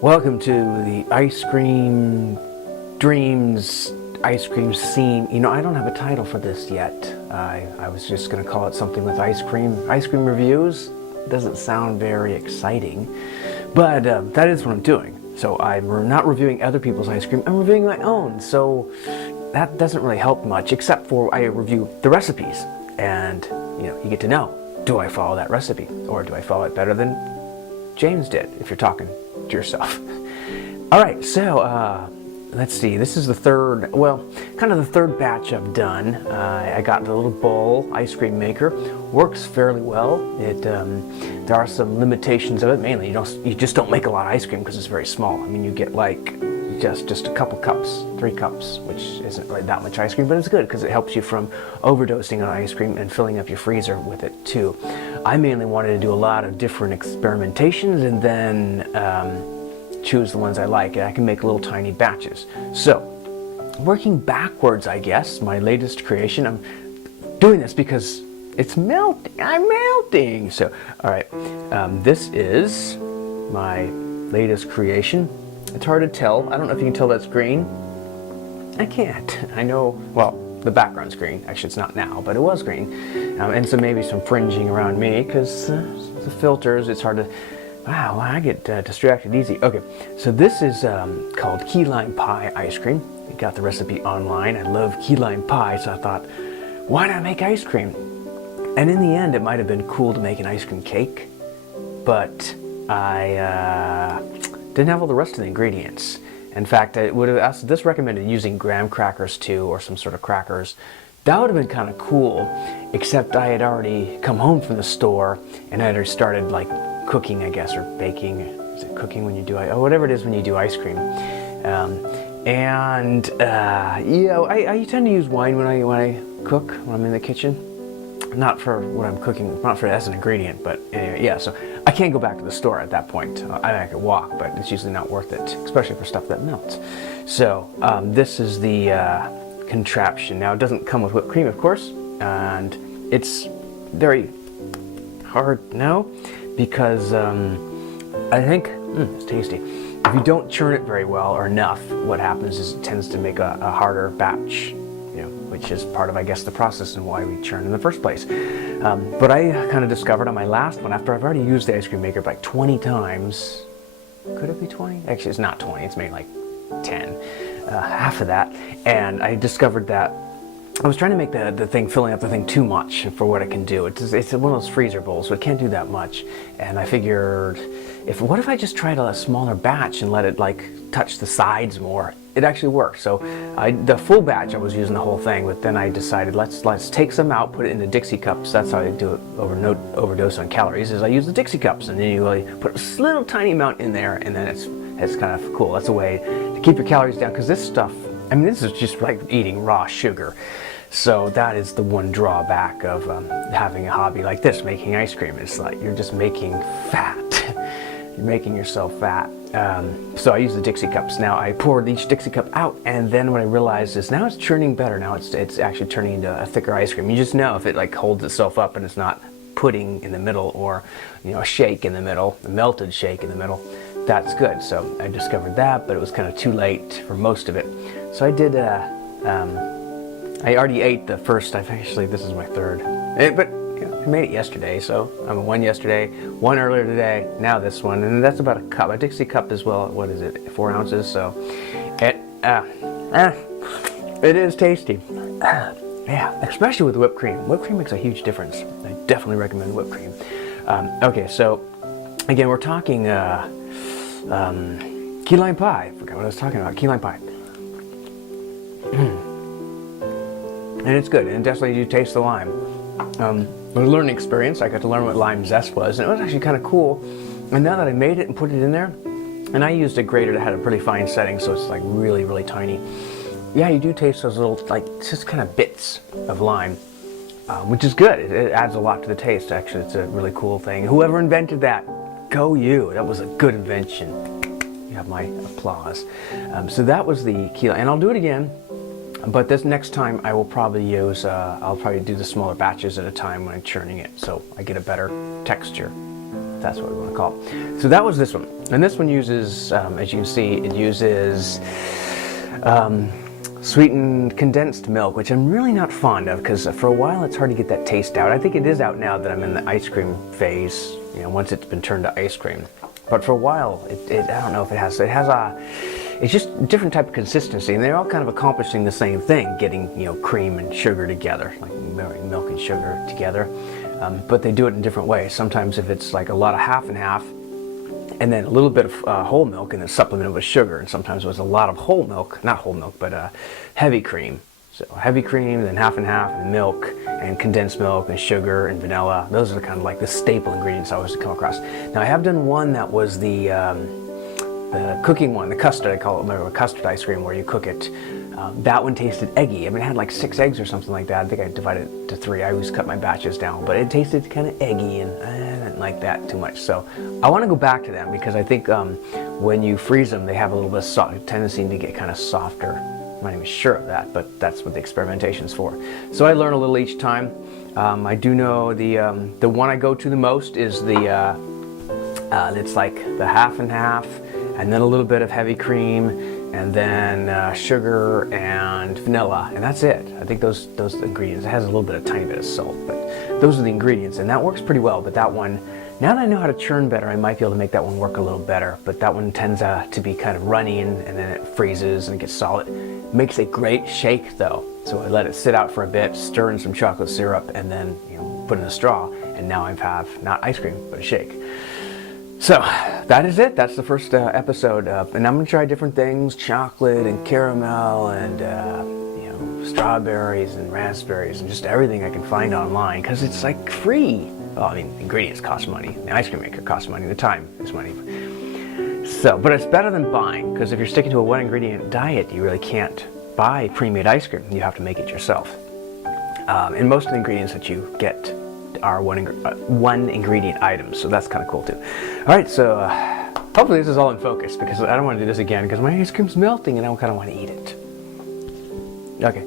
Welcome to the Ice Cream Dreams ice cream scene. You know, I don't have a title for this yet. I was just going to call it something with ice cream. Ice cream reviews doesn't sound very exciting, but that is what I'm doing. So I'm not reviewing other people's ice cream, I'm reviewing my own. So that doesn't really help much, except for I review the recipes. And, you know, you get to know, do I follow that recipe? Or do I follow it better than James did, if you're talking to yourself. All right, so let's see. This is the third, well, kind of the third batch I've done. I got the little bowl ice cream maker. Works fairly well. There are some limitations of it. Mainly, you just don't make a lot of ice cream because it's very small. I mean, you get like just a couple cups, 3 cups, which isn't really that much ice cream, but it's good because it helps you from overdosing on ice cream and filling up your freezer with it too. I mainly wanted to do a lot of different experimentations and then choose the ones I like, and I can make little tiny batches. So, working backwards, I guess, my latest creation, I'm doing this because it's melting. I'm melting! So, alright, this is my latest creation. It's hard to tell. I don't know if you can tell that's green. I can't. I know, well, the background's green. Actually, it's not now, but it was green. And so maybe some fringing around me, because the filters, it's hard to... Wow, I get distracted easy. Okay, so this is called key lime pie ice cream. I got the recipe online. I love key lime pie, so I thought, why not make ice cream? And in the end, it might have been cool to make an ice cream cake, but I didn't have all the rest of the ingredients. In fact, I would have asked this recommended using graham crackers too, or some sort of crackers. That would have been kind of cool, except I had already come home from the store and I had already started like cooking, I guess, or baking. Is it cooking when you do, or whatever it is when you do ice cream. You know, I tend to use wine when I cook, when I'm in the kitchen. Not for what I'm cooking, not for as an ingredient, but anyway, yeah, so I can't go back to the store at that point. I could walk, but it's usually not worth it, especially for stuff that melts. So this is the contraption. Now, it doesn't come with whipped cream, of course, and it's very hard now because I think it's tasty. If you don't churn it very well or enough, what happens is it tends to make a harder batch, you know, which is part of, I guess, the process and why we churn in the first place. But I kind of discovered on my last one, after I've already used the ice cream maker like 20 times, could it be 20? Actually, it's not 20, it's maybe like 10, half of that. And I discovered that I was trying to make the thing, filling up the thing too much for what it can do. It's one of those freezer bowls, so it can't do that much. And I figured, what if I just tried a smaller batch and let it like touch the sides more? It actually worked. So the full batch, I was using the whole thing, but then I decided let's take some out, put it in the Dixie cups. That's how I do it, overdose on calories, is I use the Dixie cups, and then you really put a little tiny amount in there, and then it's kind of cool. That's a way to keep your calories down, because this stuff, I mean, this is just like eating raw sugar. So that is the one drawback of having a hobby like this, making ice cream. It's like you're just making fat. You're making yourself fat. So I use the Dixie cups. Now I poured each Dixie cup out, and then what I realized is now it's churning better. Now it's actually turning into a thicker ice cream. You just know if it like holds itself up and it's not pudding in the middle, or, you know, a shake in the middle, a melted shake in the middle. That's good. So I discovered that, but it was kind of too late for most of it. So I did. I already ate the first. This is my third. But I made it yesterday, so I'm one yesterday, one earlier today, now this one, and that's about a cup. A Dixie cup as well. What is it? 4 ounces. So it is tasty. Yeah, especially with whipped cream. Whipped cream makes a huge difference. I definitely recommend whipped cream. Okay, so again, we're talking key lime pie. I forgot what I was talking about. Key lime pie. And it's good, and definitely you taste the lime. It was a learning experience. I got to learn what lime zest was, and it was actually kind of cool. And now that I made it and put it in there, and I used a grater that had a pretty fine setting, so it's like really, really tiny. Yeah, you do taste those little, like, just kind of bits of lime, which is good. It adds a lot to the taste, actually. It's a really cool thing. Whoever invented that, go you. That was a good invention. You have my applause. So that was the key, and I'll do it again. But this next time I will probably use, I'll probably do the smaller batches at a time when I'm churning it, so I get a better texture. That's what we want to call it. So that was this one. And this one uses, as you can see, it uses sweetened condensed milk, which I'm really not fond of because for a while it's hard to get that taste out. I think it is out now that I'm in the ice cream phase, you know, once it's been turned to ice cream. But for a while, I don't know if it has it's just a different type of consistency, and they're all kind of accomplishing the same thing, getting, you know, cream and sugar together, like milk and sugar together. But they do it in different ways. Sometimes if it's like a lot of half and half, and then a little bit of whole milk and then supplemented with sugar. And sometimes it was a lot of whole milk, not whole milk, but heavy cream. So heavy cream, then half and half, and milk, and condensed milk, and sugar, and vanilla. Those are kind of like the staple ingredients I always come across. Now I have done one that was the cooking one, the custard, I call it, or custard ice cream, where you cook it. That one tasted eggy. I mean, it had like 6 eggs or something like that. I think I divided it to 3. I always cut my batches down, but it tasted kind of eggy, and I didn't like that too much. So I want to go back to them because I think when you freeze them, they have a little bit of tendency to get kind of softer. I'm not even sure of that, but that's what the experimentation's for. So I learn a little each time. I do know the one I go to the most is it's like the half and half, and then a little bit of heavy cream, and then sugar and vanilla, and that's it. I think those ingredients. It has a little bit, a tiny bit of salt, but those are the ingredients, and that works pretty well. But that one, now that I know how to churn better, I might be able to make that one work a little better. But that one tends to be kind of runny, and then it freezes and it gets solid. Makes a great shake though. So I let it sit out for a bit, stir in some chocolate syrup, and then, you know, put in a straw, and now I have not ice cream but a shake. So that is it. That's the first episode, and I'm gonna try different things: chocolate and caramel, and you know, strawberries and raspberries, and just everything I can find online because it's like free. Well, I mean, ingredients cost money. The ice cream maker costs money. The time is money. So, but it's better than buying, because if you're sticking to a one ingredient diet, you really can't buy pre-made ice cream. You have to make it yourself. And most of the ingredients that you get are one ingredient items, so that's kind of cool too. All right, so hopefully this is all in focus, because I don't want to do this again because my ice cream's melting and I kind of want to eat it. Okay.